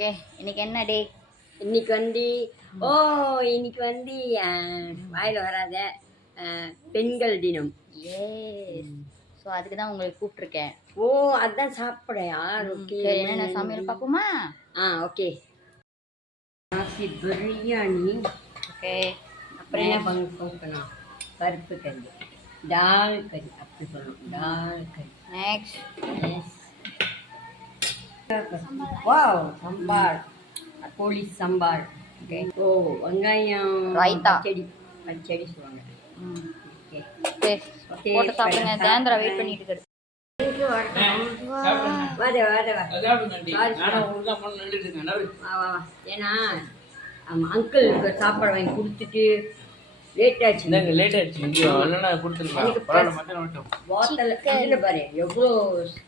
Okay, இன்னைக்கு என்ன டே? இன்னைக்கு வந்து இன்னைக்கு வந்து வாயில வராத பெண்கள் தினம். எஸ். ஸோ அதுக்கு தான் உங்களை கூப்பிட்ருக்கேன். ஓ, அதான் சாப்பிடையா? ஓகே, சரி, என்னென்ன சமையல் பார்ப்போமா? ஓகே. நாசி பிரியாணி. ஓகே, அப்புறம் என்ன பார்க்கலாம்? பருப்பு கறி, டால் கறி, அப்படி சொல்லணும், டால் கறி. Next S. வாவ், சாம்பார், கோழி சாம்பார். ஓகே. ஓ, வெங்காயம் ரைத்தா. பச்சடி சொல்லுவாங்க. ஓகே, போட்டு சாப்பிடுங்க. ஜெயந்திரா வெயிட் பண்ணிட்டு இருக்கு. ஏன்னா அங்கிள் சாப்பாடு வாங்கி கொடுத்துட்டு லேட் ஆச்சு. பாரு எவ்வளோ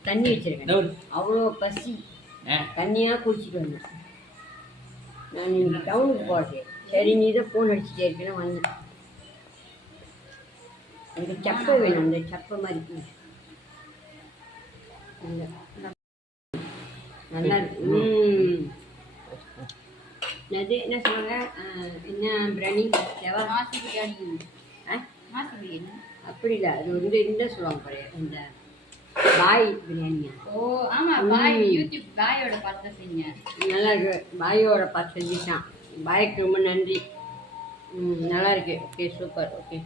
தண்ணி வச்சிருக்கேன், அவ்வளோ பசி. தண்ணியா குடிச்சிட்டு வந்தேன். நான் இன்னைக்கு டவுனுக்கு போகிறேன். சரி, நீ தான் ஃபோன் அடிச்சுட்டே இருக்கேன்னு வந்தேன். எனக்கு சப்பை வேணும், அந்த சப்பை மாதிரி நல்லா இருக்கு. அது என்ன சொல்லுவாங்க, என்ன பிரியாணி? மாசி பிரியாணி. மாசி பிரியாணி அப்படி இல்லை, அது வந்து என்ன சொல்லுவாங்க பாரு, இந்த பாய் பிரியாணியா? ஓ ஆமா, பாய். யூடியூப் பாயோட பார்த்து செஞ்சேன். நல்லா இருக்கு. பாயோட பார்த்து செஞ்சுட்டான். பாய்க்கு ரொம்ப நன்றி. நல்லா இருக்கு. Okay, super. ஓகே.